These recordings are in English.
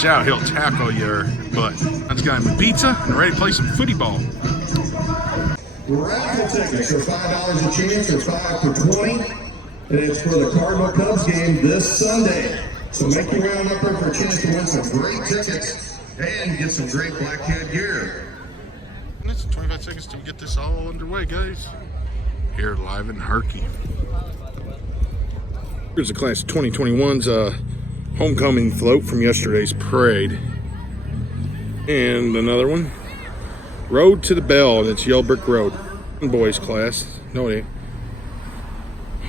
watch out, he'll tackle your butt. Let's go have a pizza and ready to play some footy ball. Raffle tickets are $5 a chance, or 5 for 20, and it's for the Cardinal Cubs game this Sunday. So make your round up there for a chance to win some great tickets and get some great Black Cat gear. It's 25 seconds to get this all underway, guys. Here live in Herky. Here's the class of 2021's homecoming float from yesterday's parade. And another one. Road to the Bell, and it's Yellow Brick Road. Boys class. No, it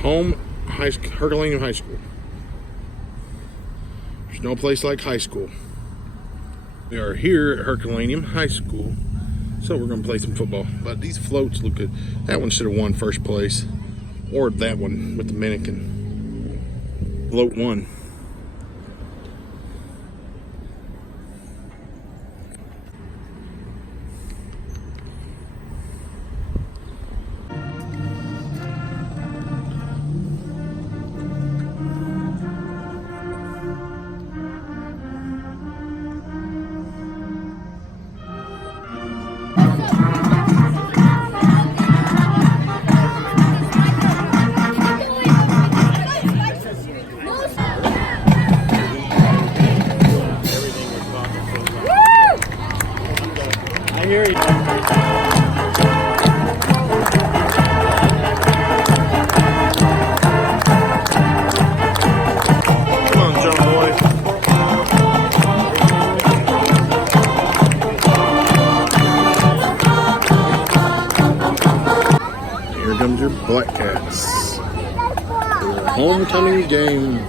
ain't. Herculaneum High School. There's no place like high school. We are here at Herculaneum High School. So we're going to play some football. But these floats look good. That one should have won first place. Or that one with the mannequin. Float won. I hear you. Come on, John boy. Here comes your Black Cats. Your homecoming game.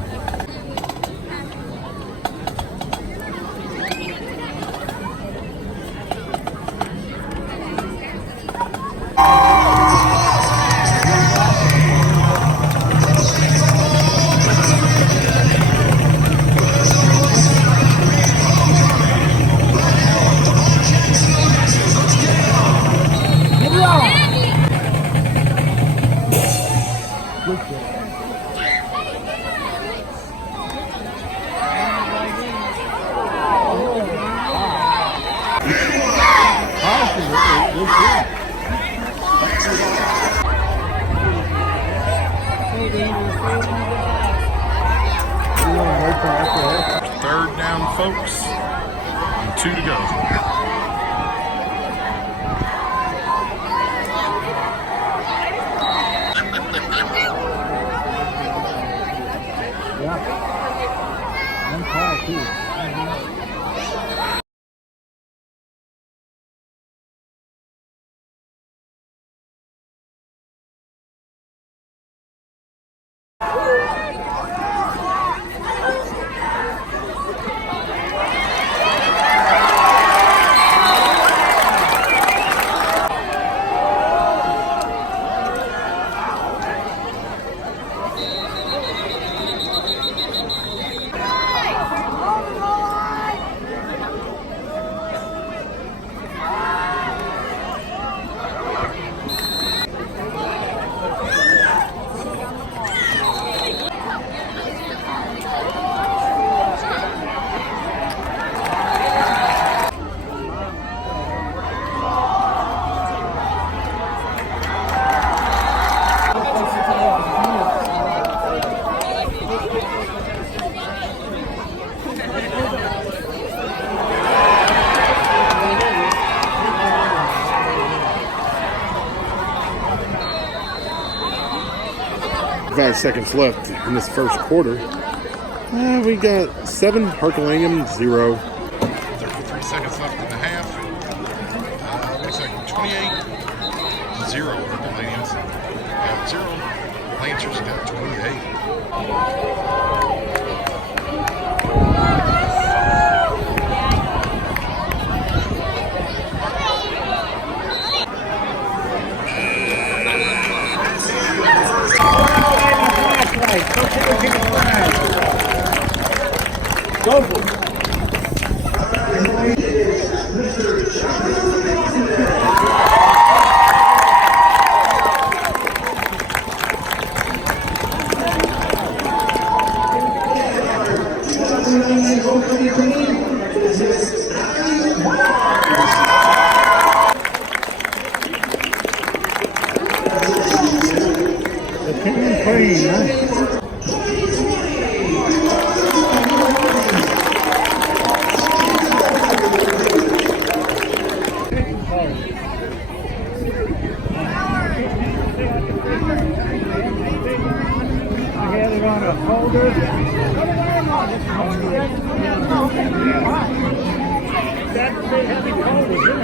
Third down, folks, and 2 to go. Five seconds left in this first quarter. We got 7, Herculaneum 0. 33 seconds left in the half. Wait a second, 28, 0 Herculaneums. Got 0. Lancers got 28. Go for it. 2019 homecoming team clean, huh? I had it on a folder. That big heavy cold was in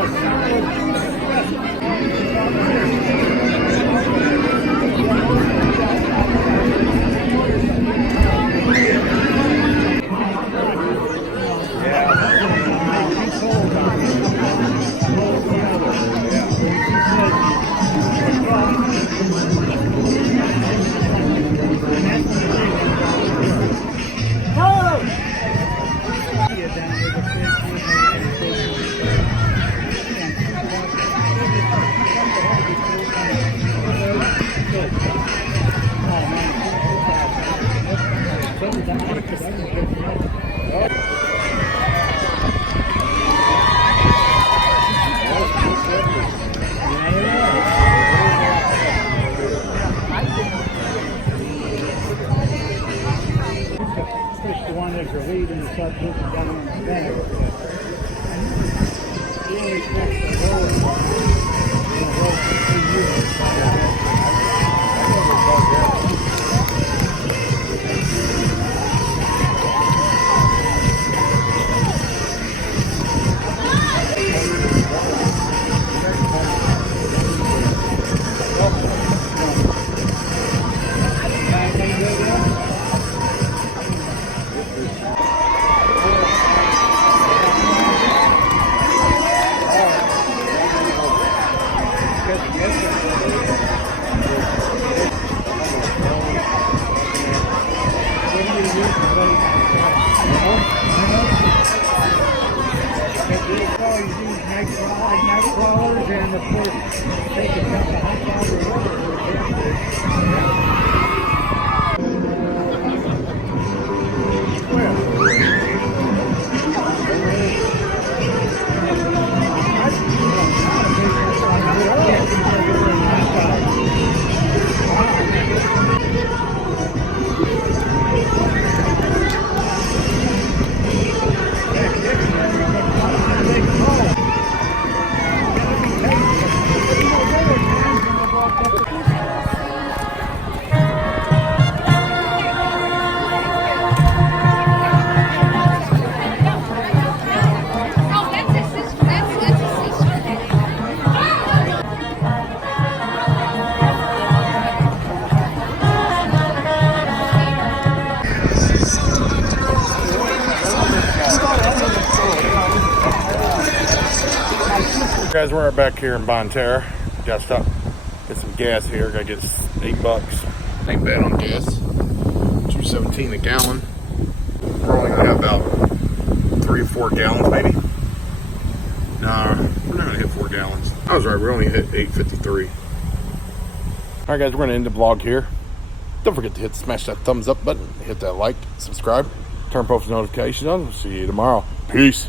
the one that's the lead in the subject and got on the back. He only touched the road for 2 years. Night crawlers and of course take a couple of hot Guys, we're back here in Bonterra. Gotta stop, get some gas here. Gotta get $8. Ain't bad on gas. $2.17 a gallon. We're only gonna have about 3 or 4 gallons, maybe. Nah, we're not gonna hit 4 gallons. I was right. We only hit 8.53. All right, guys, we're gonna end the vlog here. Don't forget to smash that thumbs up button, hit that like, subscribe, turn post notifications on. We'll see you tomorrow. Peace.